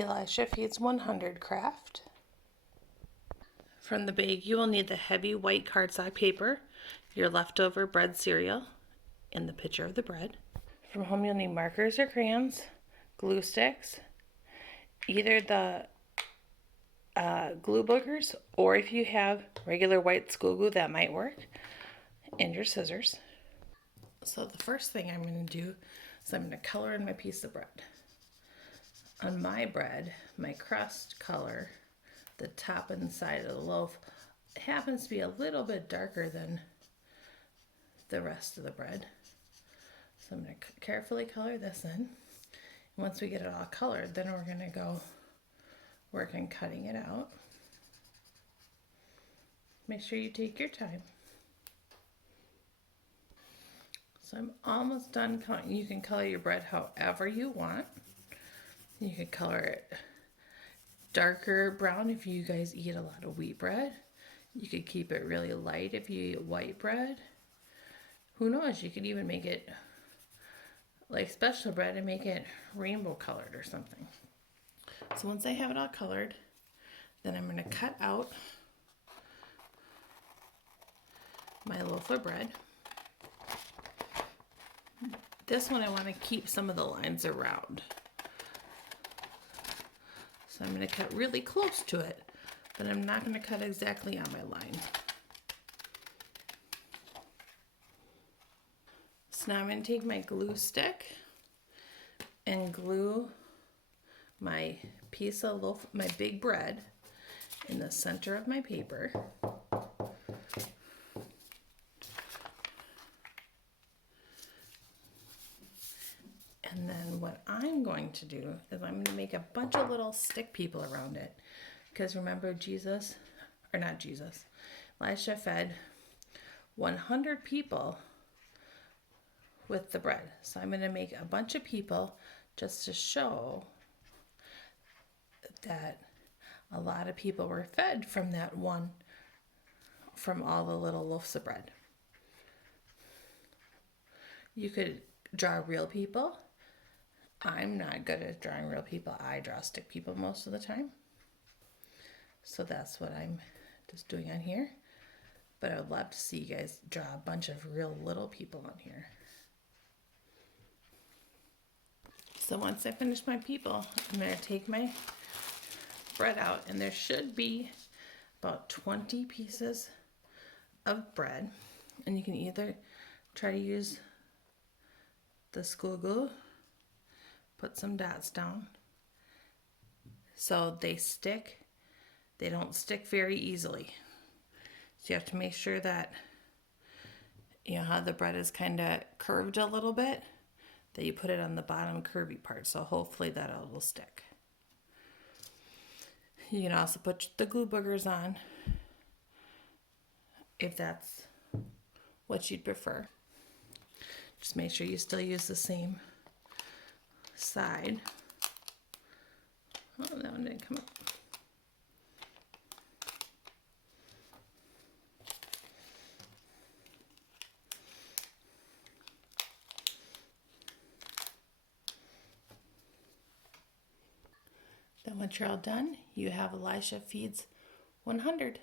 Elisha Feeds 100 craft. From the bag, you will need the heavy white cardstock paper, your leftover bread cereal, and the picture of the bread. From home, you'll need markers or crayons, glue sticks, either the glue boogers, or if you have regular white school glue, that might work, and your scissors. So the first thing I'm going to do is I'm going to color in my piece of bread. On my bread, my crust color, the top and side of the loaf, happens to be a little bit darker than the rest of the bread. So I'm going to carefully color this in. Once we get it all colored, then we're going to go work on cutting it out. Make sure you take your time. So I'm almost done coloring. You can color your bread however you want. You could color it darker brown if you guys eat a lot of wheat bread. You could keep it really light if you eat white bread. Who knows, you could even make it like special bread and make it rainbow colored or something. So once I have it all colored, then I'm going to cut out my loaf of bread. This one I want to keep some of the lines around. So I'm going to cut really close to it, but I'm not going to cut exactly on my line. So now I'm going to take my glue stick and glue my piece of loaf, my big bread, in the center of my paper. And then what I'm going to do is I'm going to make a bunch of little stick people around it. Because remember Elisha fed 100 people with the bread. So I'm going to make a bunch of people just to show that a lot of people were fed from from all the little loaves of bread. You could draw real people. I'm not good at drawing real people. I draw stick people most of the time. So that's what I'm just doing on here. But I would love to see you guys draw a bunch of real little people on here. So once I finish my people, I'm going to take my bread out, and there should be about 20 pieces of bread. And you can either try to use the school glue, put some dots down so they stick. They don't stick very easily. So you have to make sure that, you know how the bread is kind of curved a little bit, that you put it on the bottom curvy part. So hopefully that will stick. You can also put the glue boogers on if that's what you'd prefer. Just make sure you still use the same side. Oh, that one didn't come up. Then once you're all done, you have Elisha Feeds 100.